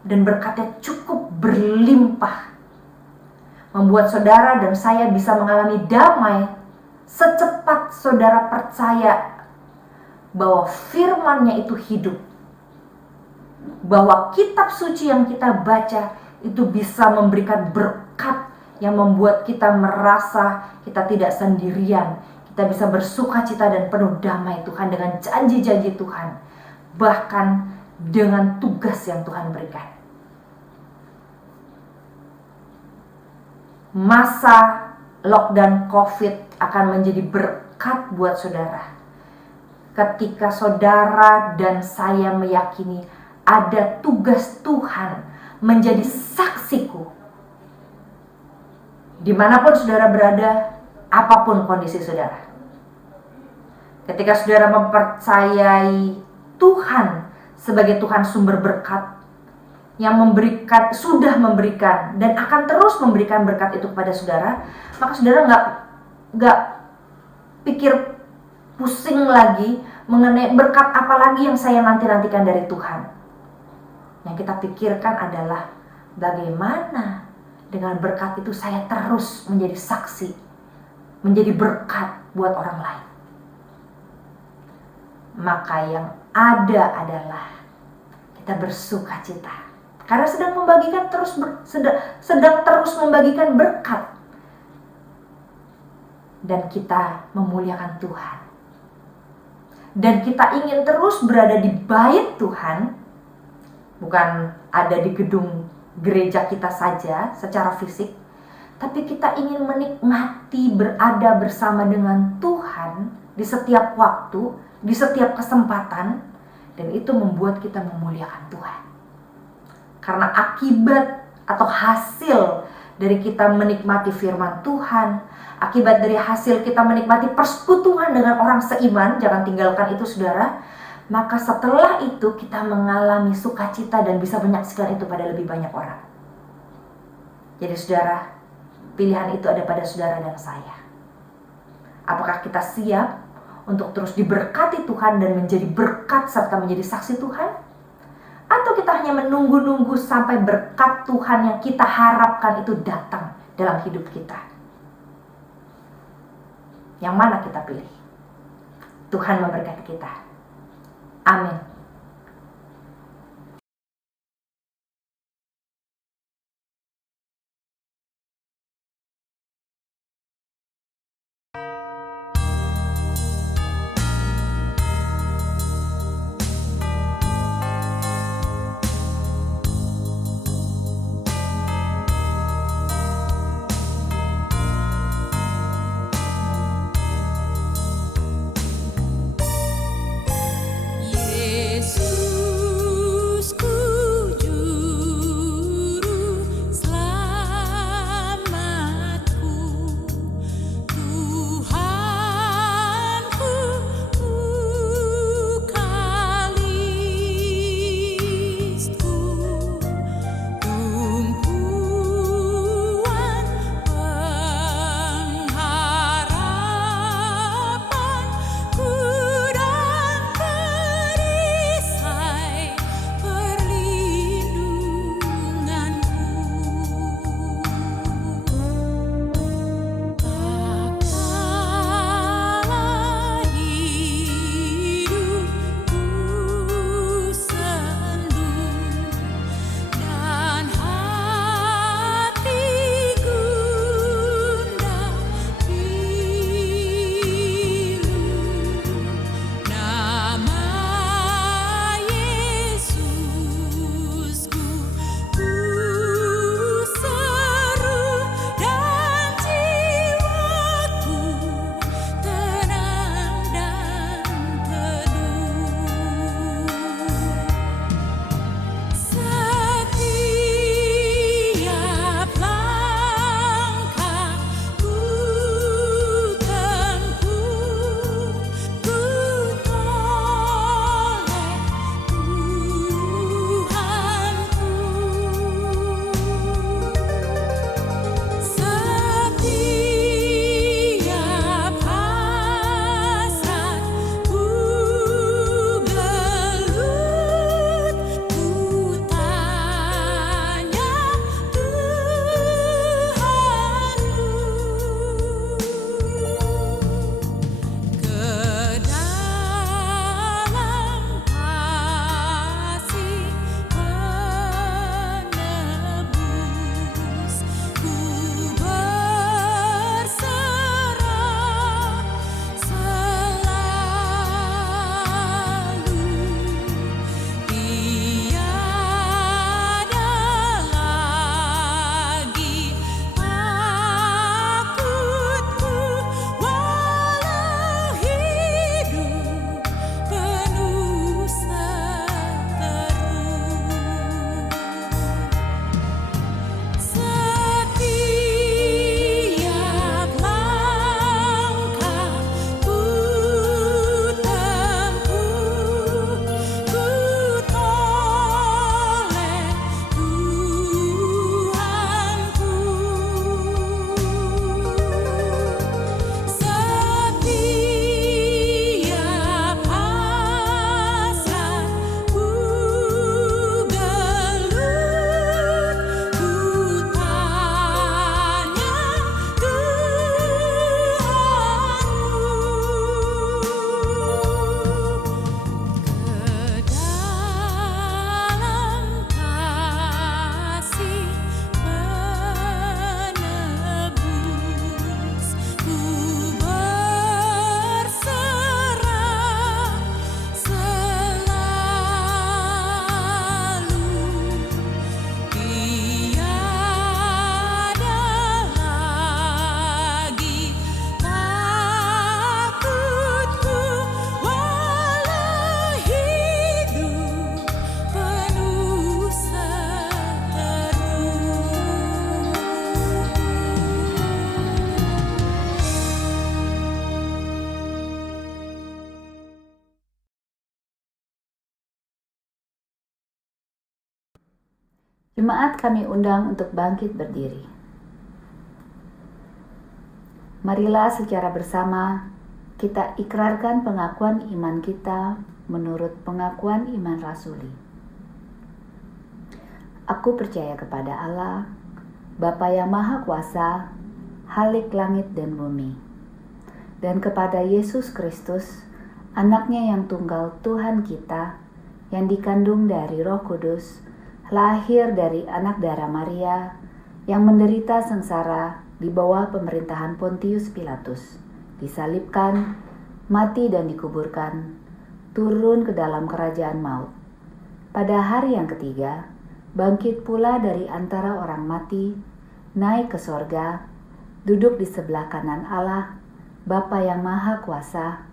Dan berkatnya cukup berlimpah. Membuat saudara dan saya bisa mengalami damai secepat saudara percaya bahwa firman-Nya itu hidup. Bahwa kitab suci yang kita baca itu bisa memberikan berkat yang membuat kita merasa kita tidak sendirian. Kita bisa bersukacita dan penuh damai Tuhan dengan janji-janji Tuhan. Bahkan dengan tugas yang Tuhan berikan. Masa lockdown COVID akan menjadi berkat buat saudara. Ketika saudara dan saya meyakini ada tugas Tuhan menjadi saksiku. Dimanapun saudara berada, apapun kondisi saudara. Ketika saudara mempercayai Tuhan sebagai Tuhan sumber berkat yang sudah memberikan dan akan terus memberikan berkat itu kepada saudara, maka saudara nggak pikir pusing lagi mengenai berkat apa lagi yang saya nantikan dari Tuhan. Yang kita pikirkan adalah bagaimana dengan berkat itu saya terus menjadi saksi, menjadi berkat buat orang lain. Maka yang ada adalah kita bersukacita karena sedang terus membagikan berkat, dan kita memuliakan Tuhan. Dan kita ingin terus berada di bait Tuhan, bukan ada di gedung gereja kita saja secara fisik, tapi kita ingin menikmati berada bersama dengan Tuhan di setiap waktu, di setiap kesempatan, dan itu membuat kita memuliakan Tuhan. Karena akibat atau hasil dari kita menikmati firman Tuhan, akibat dari hasil kita menikmati persekutuan dengan orang seiman, jangan tinggalkan itu saudara, maka setelah itu kita mengalami sukacita dan bisa menyaksikan itu pada lebih banyak orang. Jadi saudara, pilihan itu ada pada saudara dan saya. Apakah kita siap untuk terus diberkati Tuhan dan menjadi berkat serta menjadi saksi Tuhan? Atau kita hanya menunggu-nunggu sampai berkat Tuhan yang kita harapkan itu datang dalam hidup kita? Yang mana kita pilih? Tuhan memberkati kita. Amin. Jemaat kami undang untuk bangkit berdiri. Marilah secara bersama kita ikrarkan pengakuan iman kita menurut pengakuan iman rasuli. Aku percaya kepada Allah, Bapa yang Maha Kuasa, Khalik langit dan bumi, dan kepada Yesus Kristus, Anaknya yang tunggal Tuhan kita, yang dikandung dari Roh Kudus, lahir dari anak darah Maria, yang menderita sengsara di bawah pemerintahan Pontius Pilatus, disalibkan, mati dan dikuburkan, turun ke dalam kerajaan maut. Pada hari yang ketiga, bangkit pula dari antara orang mati, naik ke sorga, duduk di sebelah kanan Allah, Bapa yang Maha Kuasa,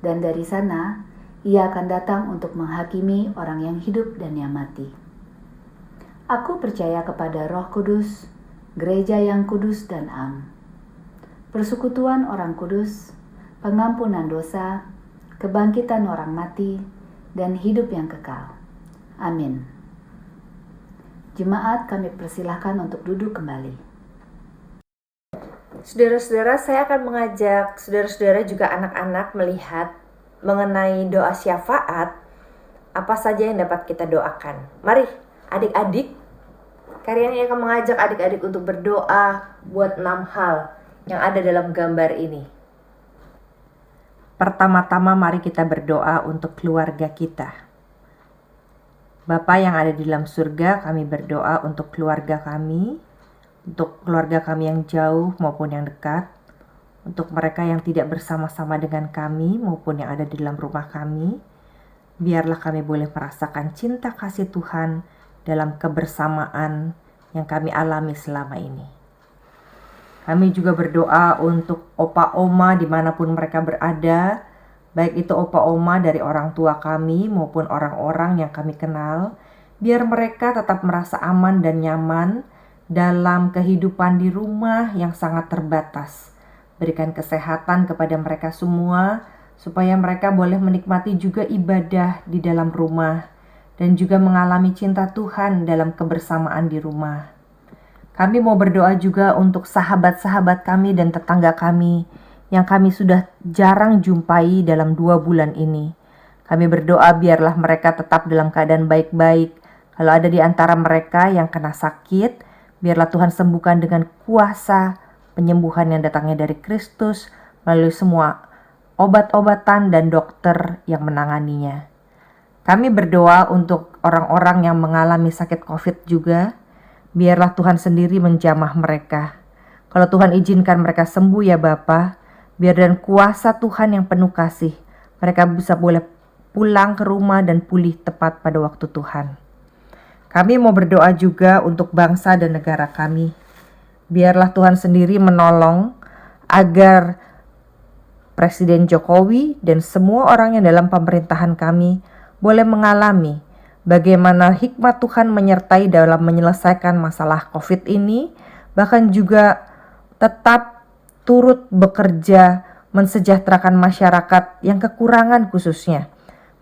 dan dari sana Ia akan datang untuk menghakimi orang yang hidup dan yang mati. Aku percaya kepada Roh Kudus, gereja yang kudus dan am, persekutuan orang kudus, pengampunan dosa, kebangkitan orang mati, dan hidup yang kekal. Amin. Jemaat kami persilahkan untuk duduk kembali. Saudara-saudara, saya akan mengajak saudara-saudara juga anak-anak melihat mengenai doa syafaat, apa saja yang dapat kita doakan. Mari adik-adik, kalian akan mengajak adik-adik untuk berdoa buat 6 hal yang ada dalam gambar ini. Pertama-tama mari kita berdoa untuk keluarga kita. Bapa yang ada di dalam surga, kami berdoa untuk keluarga kami, untuk keluarga kami yang jauh maupun yang dekat, untuk mereka yang tidak bersama-sama dengan kami maupun yang ada di dalam rumah kami. Biarlah kami boleh merasakan cinta kasih Tuhan dalam kebersamaan yang kami alami selama ini. Kami juga berdoa untuk opa oma dimanapun mereka berada, baik itu opa oma dari orang tua kami maupun orang-orang yang kami kenal, biar mereka tetap merasa aman dan nyaman dalam kehidupan di rumah yang sangat terbatas. Berikan kesehatan kepada mereka semua, supaya mereka boleh menikmati juga ibadah di dalam rumah, dan juga mengalami cinta Tuhan dalam kebersamaan di rumah. Kami mau berdoa juga untuk sahabat-sahabat kami dan tetangga kami yang kami sudah jarang jumpai dalam 2 bulan ini. Kami berdoa biarlah mereka tetap dalam keadaan baik-baik. Kalau ada di antara mereka yang kena sakit, biarlah Tuhan sembuhkan dengan kuasa penyembuhan yang datangnya dari Kristus melalui semua obat-obatan dan dokter yang menanganinya. Kami berdoa untuk orang-orang yang mengalami sakit COVID juga. Biarlah Tuhan sendiri menjamah mereka. Kalau Tuhan izinkan mereka sembuh ya Bapa, biar dan kuasa Tuhan yang penuh kasih, mereka bisa boleh pulang ke rumah dan pulih tepat pada waktu Tuhan. Kami mau berdoa juga untuk bangsa dan negara kami. Biarlah Tuhan sendiri menolong agar Presiden Jokowi dan semua orang yang dalam pemerintahan kami boleh mengalami bagaimana hikmat Tuhan menyertai dalam menyelesaikan masalah COVID ini, bahkan juga tetap turut bekerja mensejahterakan masyarakat yang kekurangan khususnya.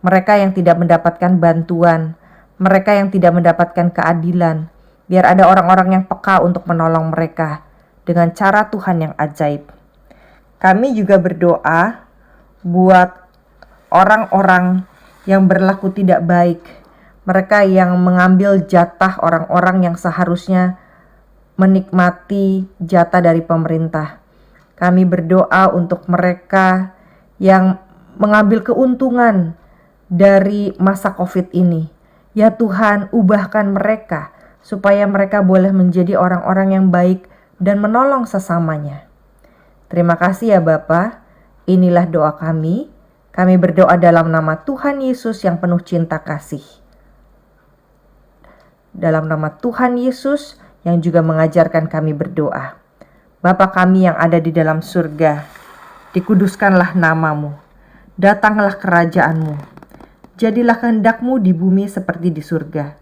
Mereka yang tidak mendapatkan bantuan, mereka yang tidak mendapatkan keadilan, biar ada orang-orang yang peka untuk menolong mereka dengan cara Tuhan yang ajaib. Kami juga berdoa buat orang-orang yang berlaku tidak baik, mereka yang mengambil jatah orang-orang yang seharusnya menikmati jatah dari pemerintah. Kami berdoa untuk mereka yang mengambil keuntungan dari masa COVID ini. Ya Tuhan, ubahkan mereka supaya mereka boleh menjadi orang-orang yang baik dan menolong sesamanya. Terima kasih ya Bapa. Inilah doa kami. Kami berdoa dalam nama Tuhan Yesus yang penuh cinta kasih. Dalam nama Tuhan Yesus yang juga mengajarkan kami berdoa. Bapa kami yang ada di dalam surga, dikuduskanlah namamu, datanglah kerajaanmu, jadilah kehendak-Mu di bumi seperti di surga.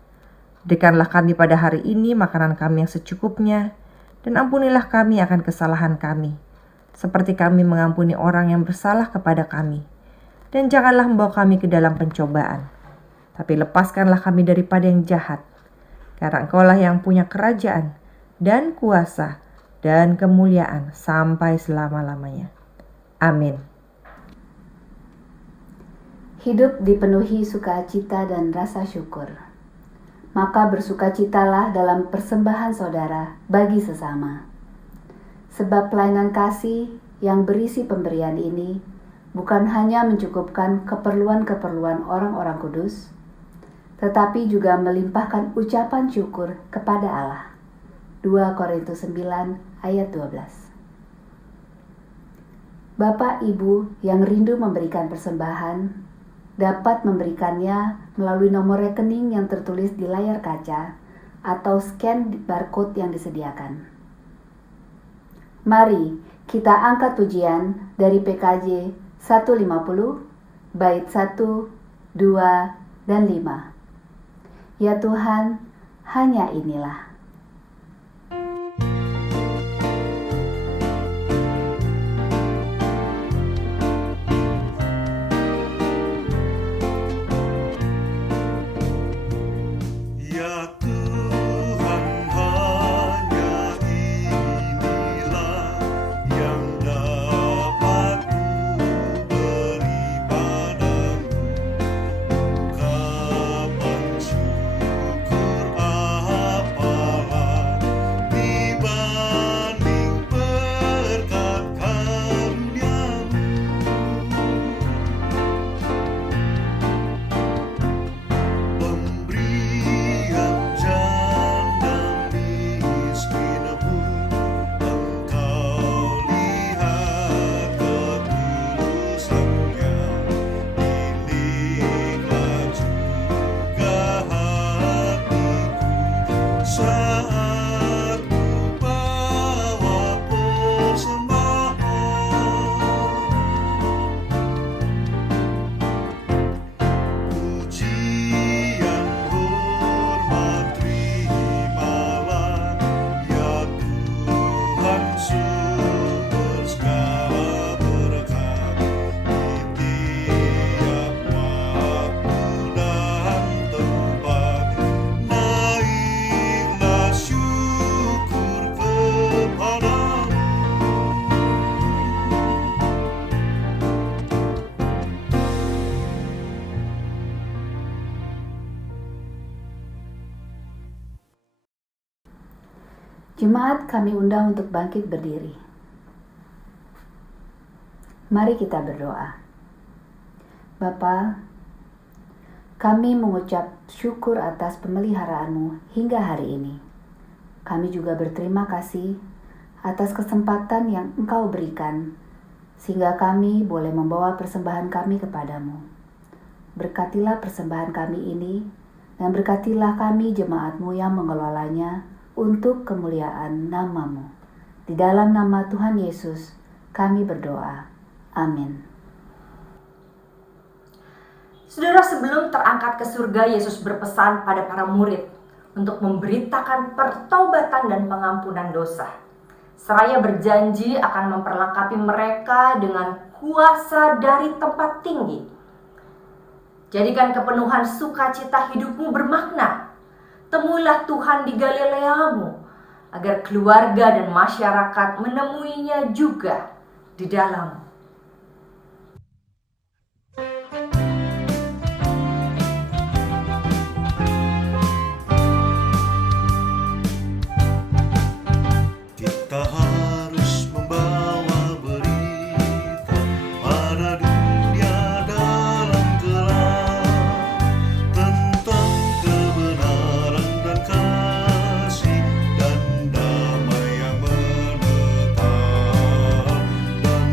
Berikanlah kami pada hari ini makanan kami yang secukupnya, dan ampunilah kami akan kesalahan kami, seperti kami mengampuni orang yang bersalah kepada kami. Dan janganlah membawa kami ke dalam pencobaan, tapi lepaskanlah kami daripada yang jahat. karena Engkaulah yang punya kerajaan dan kuasa dan kemuliaan sampai selama-lamanya. Amin. Hidup dipenuhi sukacita dan rasa syukur. Maka bersukacitalah dalam persembahan saudara bagi sesama. Sebab pelayanan kasih yang berisi pemberian ini bukan hanya mencukupkan keperluan-keperluan orang-orang kudus, tetapi juga melimpahkan ucapan syukur kepada Allah. 2 Korintus 9 ayat 12. Bapak Ibu yang rindu memberikan persembahan dapat memberikannya melalui nomor rekening yang tertulis di layar kaca atau scan barcode yang disediakan. Mari kita angkat pujian dari PKJ 150, bait 1, 2, dan 5. Ya Tuhan, hanya inilah. Ya Tuhan, hanya inilah yang dapat ku beri padamu. Ungkapan syukur apalah dibanding berkat karuniamu. Pemberian janda miskin pun Engkau lihat ketulusannya. Pilihlah juga hatiku saat ku bawa persembahan. Pujian hormat terimalah, ya Tuhan sumber segala berkat. Di tiap waktu dan tempat, naiklah syukur kepadamu. Jemaat kami undang untuk bangkit berdiri. Mari kita berdoa. Bapa, kami mengucap syukur atas pemeliharaan-Mu hingga hari ini. Kami juga berterima kasih atas kesempatan yang Engkau berikan, sehingga kami boleh membawa persembahan kami kepadamu. Berkatilah persembahan kami ini, dan berkatilah kami jemaat-Mu yang mengelolanya untuk kemuliaan nama-Mu. Di dalam nama Tuhan Yesus, kami berdoa. Amin. Saudara, sebelum terangkat ke surga, Yesus berpesan pada para murid untuk memberitakan pertobatan dan pengampunan dosa. Seraya berjanji akan memperlengkapi mereka dengan kuasa dari tempat tinggi. Jadikan kepenuhan sukacita hidupmu bermakna. Temuilah Tuhan di Galileamu, agar keluarga dan masyarakat menemuinya juga di dalammu. Kita harus membawa berita pada dunia dalam gelap tentang kebenaran dan kasih dan damai yang menetap, dan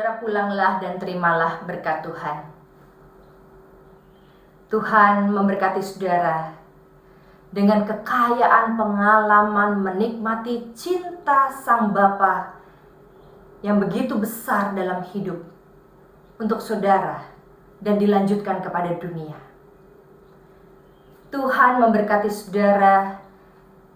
Saudara, pulanglah dan terimalah berkat Tuhan. Tuhan memberkati saudara dengan kekayaan pengalaman menikmati cinta Sang Bapa yang begitu besar dalam hidup untuk saudara dan dilanjutkan kepada dunia. Tuhan memberkati saudara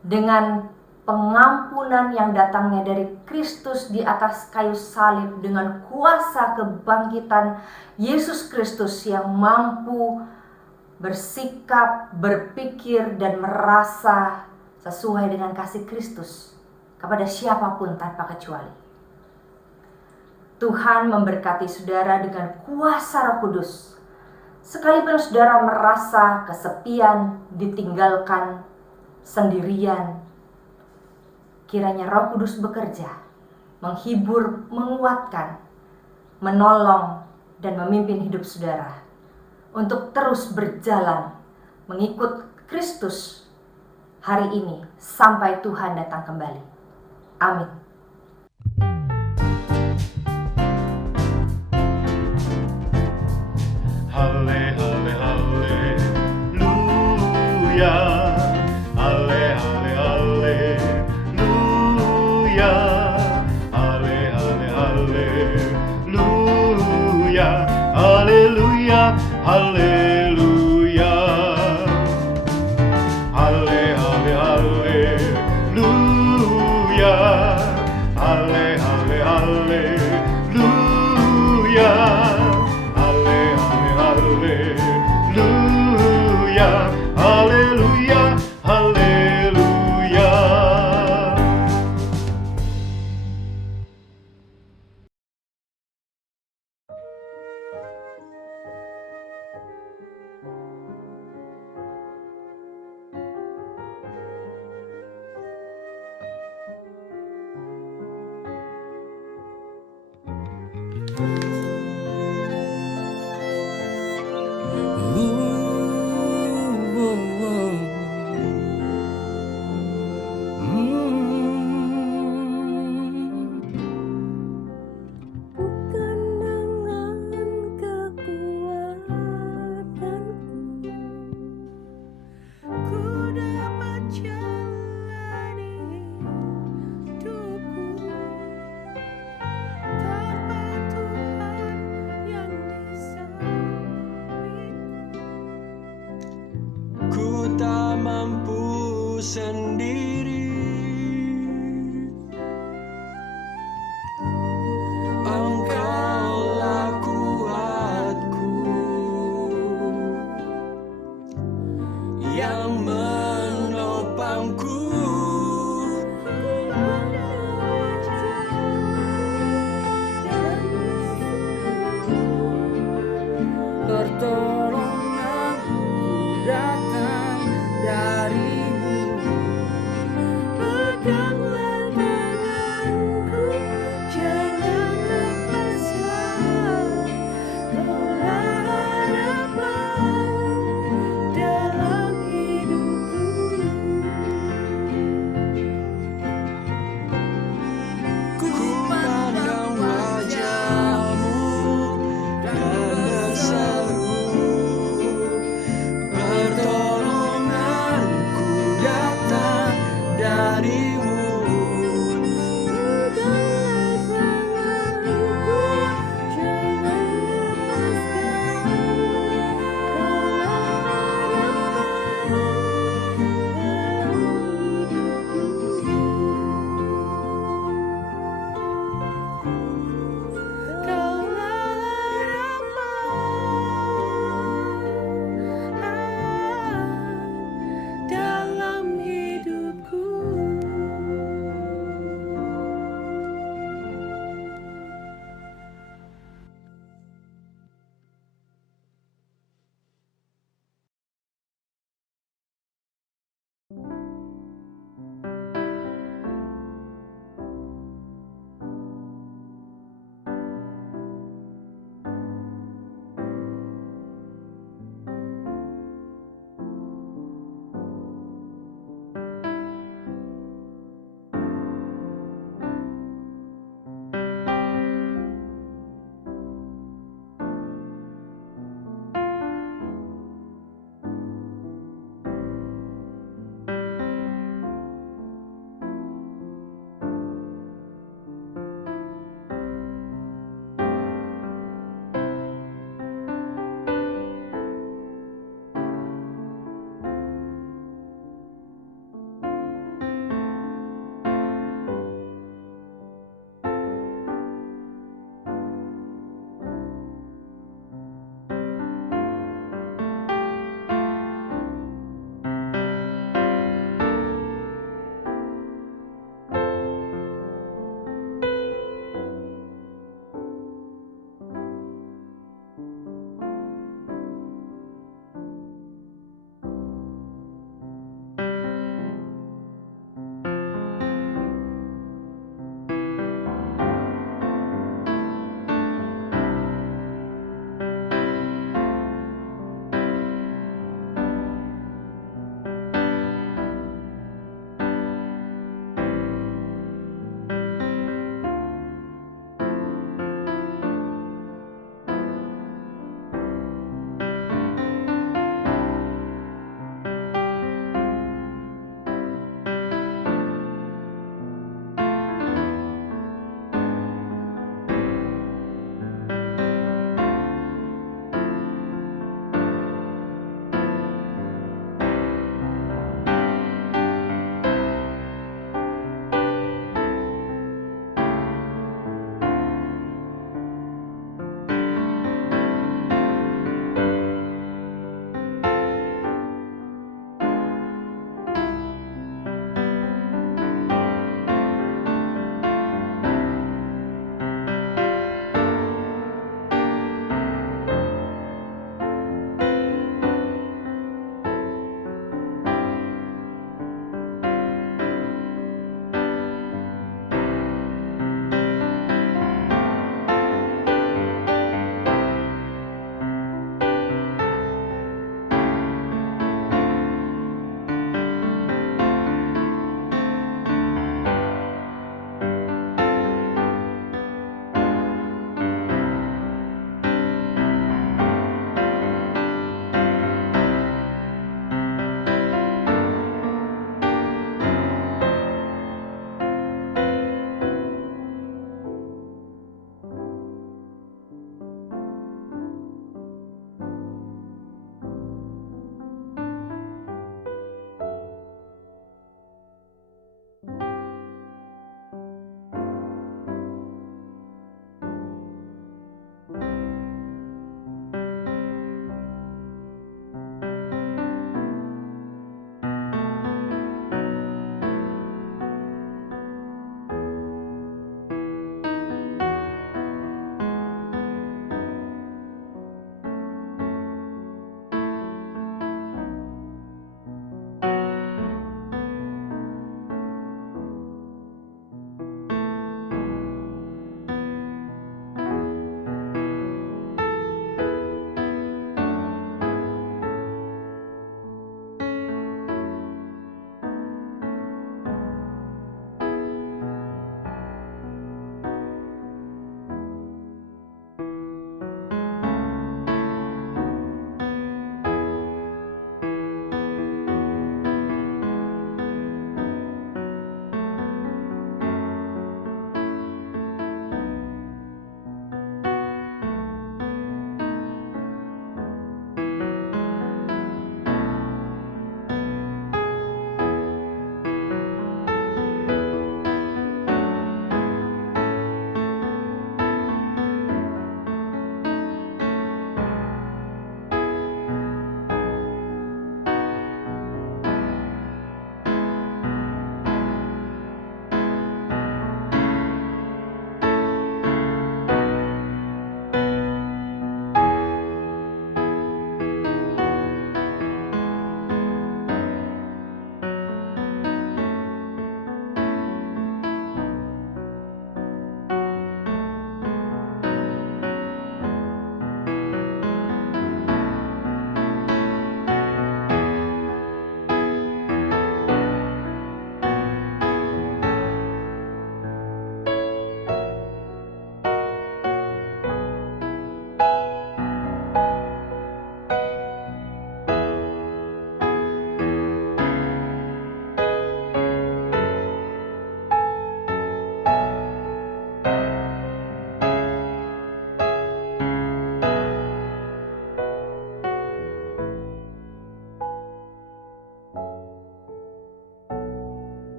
dengan pengampunan yang datangnya dari Kristus di atas kayu salib, dengan kuasa kebangkitan Yesus Kristus yang mampu bersikap, berpikir, dan merasa sesuai dengan kasih Kristus kepada siapapun tanpa kecuali. Tuhan memberkati saudara dengan kuasa Roh Kudus. Sekalipun saudara merasa kesepian, ditinggalkan, sendirian, kiranya Roh Kudus bekerja, menghibur, menguatkan, menolong, dan memimpin hidup saudara untuk terus berjalan mengikut Kristus hari ini sampai Tuhan datang kembali. Amin. Halle, halle, halleluya. Halle, halle, halleluya. Halle, halle, halleluya. Haleluya, haleluya. Halle, halle, halleluya. Halle, halle, halleluya. Halle, halle, halleluya. Haleluya, haleluya. Bukan dengan kekuatanku ku dapat jalani hidupku tanpa Tuhan yang di sampingku. Ku tak mampu sendiri, Engkaulah kuatku yang menopangku. Pertolonganku datang darimu. Pegang